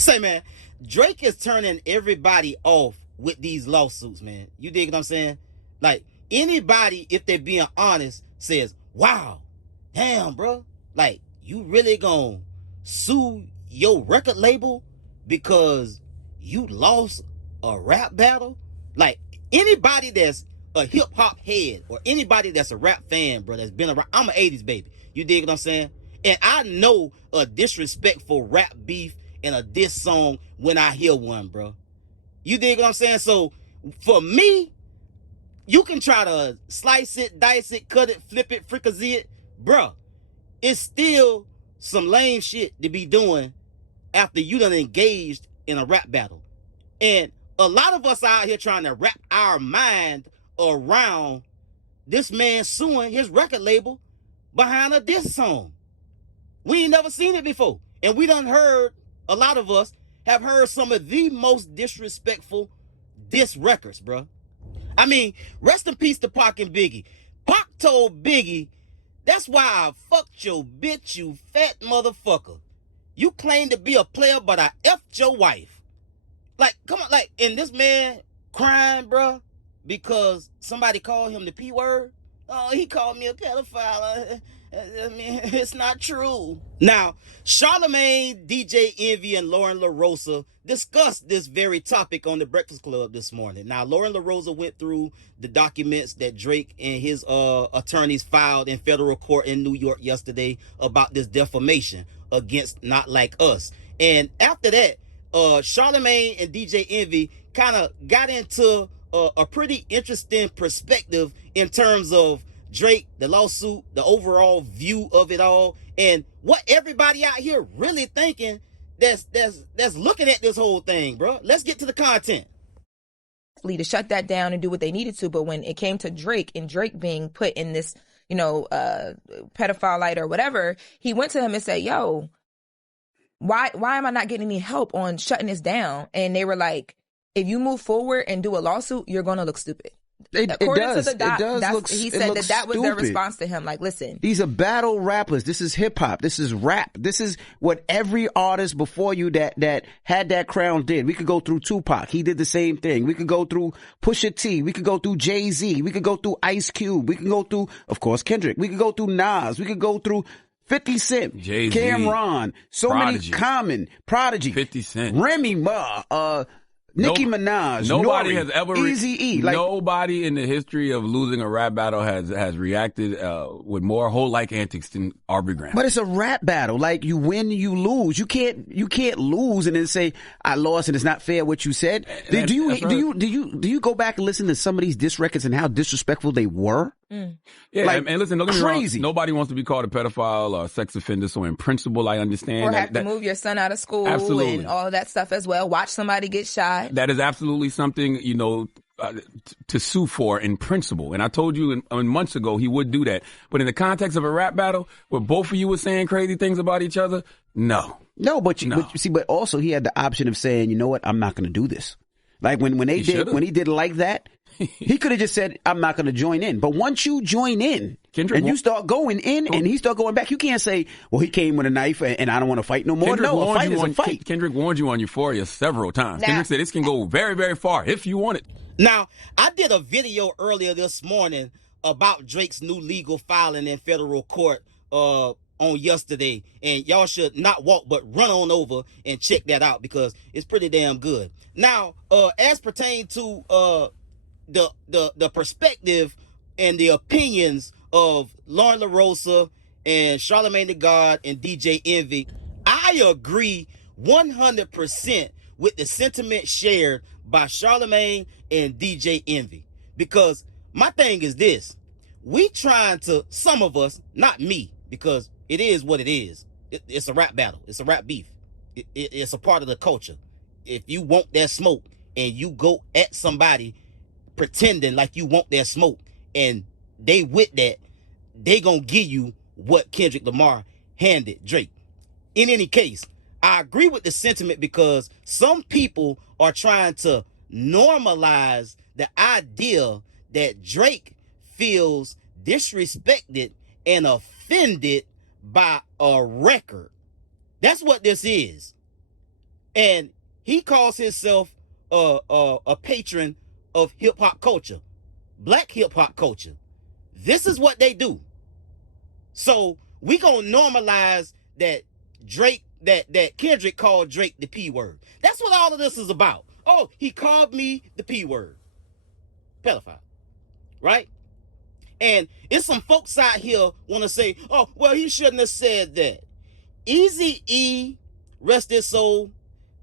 Say, man, Drake is turning everybody off with these lawsuits, man. You dig what I'm saying? Like, anybody, if they're being honest, says, wow, damn, bro. Like, you really gonna sue your record label because you lost a rap battle? Like, anybody that's a hip-hop head or anybody that's a rap fan, bro, that's been around. I'm an 80s baby. You dig what I'm saying? And I know a disrespectful rap beef and a diss song when I hear one, bro. You dig what I'm saying? So, for me, you can try to slice it, dice it, cut it, flip it, fricassee it. Bro, it's still some lame shit to be doing after you done engaged in a rap battle. And a lot of us out here trying to wrap our mind around this man suing his record label behind a diss song. We ain't never seen it before. And we done heard, a lot of us have heard some of the most disrespectful diss records, bro. I mean, rest in peace to Pac and Biggie. Pac told Biggie, that's why I fucked your bitch, you fat motherfucker. You claim to be a player, but I effed your wife. Like, come on, like, and this man crying, bro, because somebody called him the P word. Oh, he called me a pedophile. I mean, it's not true. Now, Charlamagne, DJ Envy, and Lauren LaRosa discussed this very topic on the Breakfast Club this morning. Now, Lauren LaRosa went through the documents that Drake and his attorneys filed in federal court in New York yesterday about this defamation against Not Like Us. And after that, Charlamagne and DJ Envy kind of got into a pretty interesting perspective in terms of Drake, the lawsuit, the overall view of it all, and what everybody out here really thinking that's looking at this whole thing, bro. Let's get to the content. To shut that down and do what they needed to, but when it came to Drake and Drake being put in this, pedophile light or whatever, he went to him and said, yo, why am I not getting any help on shutting this down? And they were like, if you move forward and do a lawsuit, you're going to look stupid. According to the doc, he said that was their response to him. Like, listen, these are battle rappers. This is hip hop. This is rap. This is what every artist before you that had that crown did. We could go through Tupac. He did the same thing. We could go through Pusha T. We could go through Jay-Z. We could go through Ice Cube. We could go through, of course, Kendrick. We could go through Nas. We could go through 50 Cent, Jay-Z, Cameron, Prodigy. Many Common, Prodigy, 50 Cent, Remy Ma, Nicki Minaj, nobody Nori, has ever Eazy-E. Nobody in the history of losing a rap battle has reacted with more whole-like antics than Aubrey Graham. But it's a rap battle. Like, you win, you lose. You can't lose and then say I lost and it's not fair what you said. Do you go back and listen to some of these diss records and how disrespectful they were? Mm. Yeah, like, and listen, don't get me wrong. Nobody wants to be called a pedophile or a sex offender. So in principle, I understand. Or have to move your son out of school and all of that stuff as well. Watch somebody get shot. That is absolutely something, to sue for in principle. And I told you months ago he would do that. But in the context of a rap battle where both of you were saying crazy things about each other, no. No, but also he had the option of saying, you know what, I'm not going to do this. Like when he did like that, he could have just said, I'm not going to join in. But once you join in and you start going in and he start going back, you can't say, well, he came with a knife and I don't want to fight no more. No, a fight is a fight. Kendrick warned you on Euphoria several times. Kendrick said this can go very, very far if you want it. Now, I did a video earlier this morning about Drake's new legal filing in federal court on yesterday. And y'all should not walk but run on over and check that out because it's pretty damn good. Now, as pertains to the perspective and the opinions of Lauren LaRosa and Charlamagne the God and DJ Envy, I agree 100% with the sentiment shared by Charlamagne and DJ Envy. Because my thing is this, some of us, not me, because it is what it is. It's a rap battle. It's a rap beef. It's a part of the culture. If you want that smoke and you go at somebody pretending like you want their smoke and they with that, they gonna give you what Kendrick Lamar handed Drake. In any case, I agree with the sentiment because some people are trying to normalize the idea that Drake feels disrespected and offended by a record. That's what this is. And he calls himself a patron of hip hop culture, black hip hop culture. This is what they do. So we gonna normalize that Drake, that Kendrick called Drake the P word. That's what all of this is about. Oh, he called me the P word. Pedophile. Right? And it's some folks out here want to say, oh, well, he shouldn't have said that. Eazy-E, rest his soul.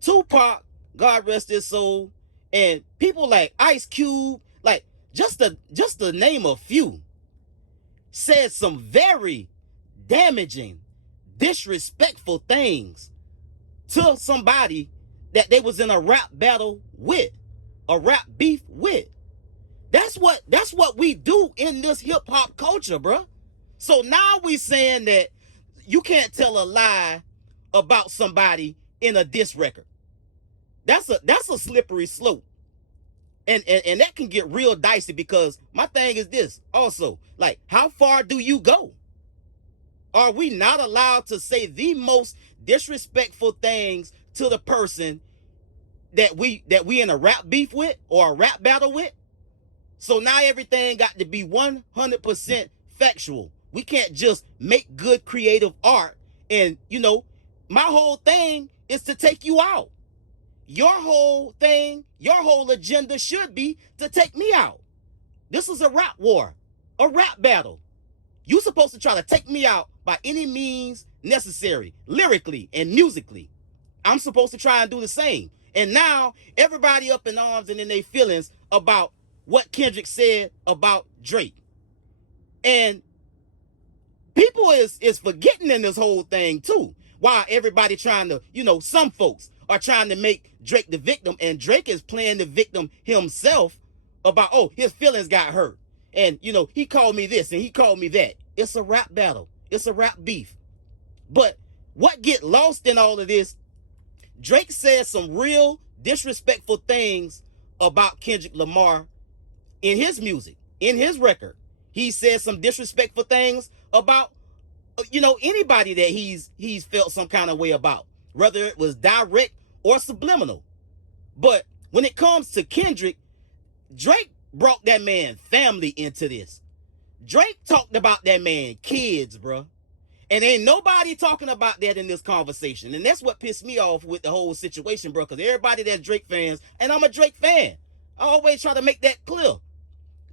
Tupac, God rest his soul. And people like Ice Cube, like just to name a few, said some very damaging, disrespectful things to somebody that they was in a rap battle with, a rap beef with. That's what we do in this hip hop culture, bro. So now we saying that you can't tell a lie about somebody in a diss record. That's a slippery slope. And that can get real dicey, because my thing is this also, like, how far do you go? Are we not allowed to say the most disrespectful things to the person that we in a rap beef with or a rap battle with? So now everything got to be 100% factual. We can't just make good creative art. And, you know, my whole thing is to take you out. Your whole thing, your whole agenda should be to take me out. This is a rap war, a rap battle. You're supposed to try to take me out by any means necessary, lyrically and musically. I'm supposed to try and do the same. And now everybody up in arms and in their feelings about what Kendrick said about Drake. And people is forgetting in this whole thing too. While everybody trying to, you know, some folks are trying to make Drake the victim, and Drake is playing the victim himself about, oh, his feelings got hurt. And, you know, he called me this and he called me that. It's a rap battle. It's a rap beef. But what get lost in all of this, Drake said some real disrespectful things about Kendrick Lamar in his music, in his record. He said some disrespectful things about, you know, anybody that he's felt some kind of way about, whether it was direct or subliminal. But when it comes to Kendrick, Drake brought that man family into this. Drake talked about that man kids, bro. And ain't nobody talking about that in this conversation. And that's what pissed me off with the whole situation, bro, because everybody that's Drake fans, and I'm a Drake fan, I always try to make that clear.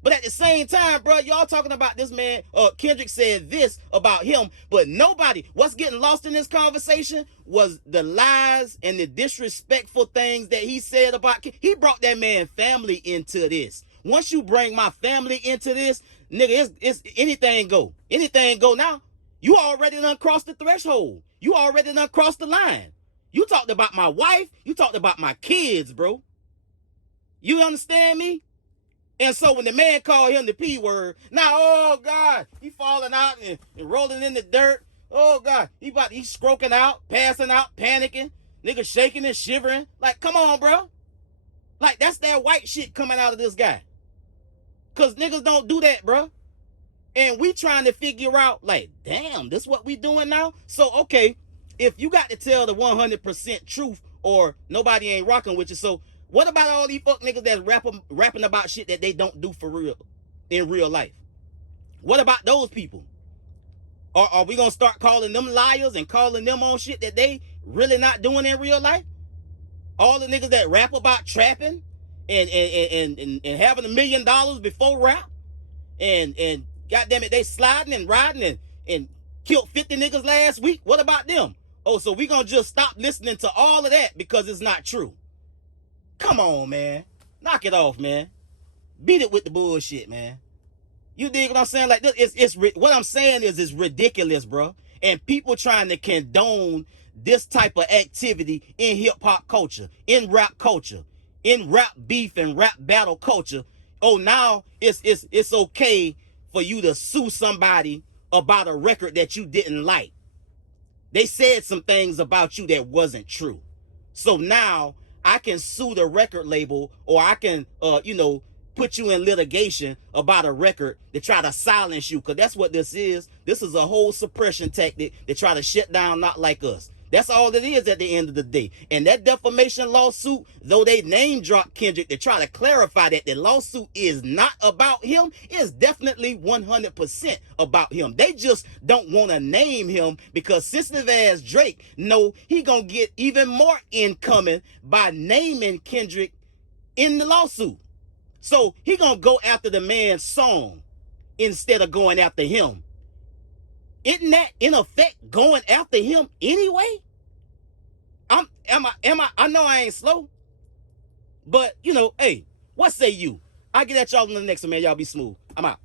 But at the same time, bro, y'all talking about this man, Kendrick said this about him, but nobody, what's getting lost in this conversation was the lies and the disrespectful things that he said about, he brought that man family into this. Once you bring my family into this, nigga, it's anything go. Anything go now. You already done crossed the threshold. You already done crossed the line. You talked about my wife. You talked about my kids, bro. You understand me? And so when the man called him the P word, now, oh God, he falling out and rolling in the dirt. Oh God, he's stroking out, passing out, panicking, nigga shaking and shivering. Like, come on, bro. Like, that's that white shit coming out of this guy. Cause niggas don't do that, bro. And we trying to figure out, like, damn, this what we doing now? So, okay, if you got to tell the 100% truth or nobody ain't rocking with you, so what about all these fuck niggas that's rapping about shit that they don't do for real, in real life? What about those people? Are we gonna start calling them liars and calling them on shit that they really not doing in real life? All the niggas that rap about trapping and having $1 million before rap, and goddamn it, they sliding and riding and killed 50 niggas last week. What about them? Oh, so we gonna just stop listening to all of that because it's not true? Come on, man. Knock it off, man. Beat it with the bullshit, man. You dig what I'm saying? Like, this, what I'm saying is it's ridiculous, bro. And people trying to condone this type of activity in hip-hop culture, in rap culture, in rap beef and rap battle culture. Oh, now it's okay for you to sue somebody about a record that you didn't like. They said some things about you that wasn't true. So now I can sue the record label, or I can, put you in litigation about a record to try to silence you, because that's what this is. This is a whole suppression tactic to try to shut down Not Like Us, That's all it is at the end of the day. And that defamation lawsuit, though they name drop Kendrick to try to clarify that the lawsuit is not about him, is definitely 100% about him. They just don't want to name him because sensitive ass Drake know he gonna get even more incoming by naming Kendrick in the lawsuit. So he gonna go after the man's song instead of going after him. Isn't that in effect going after him anyway? I know I ain't slow, but you know, hey, what say you? I'll get at y'all in the next one, man. Y'all be smooth. I'm out.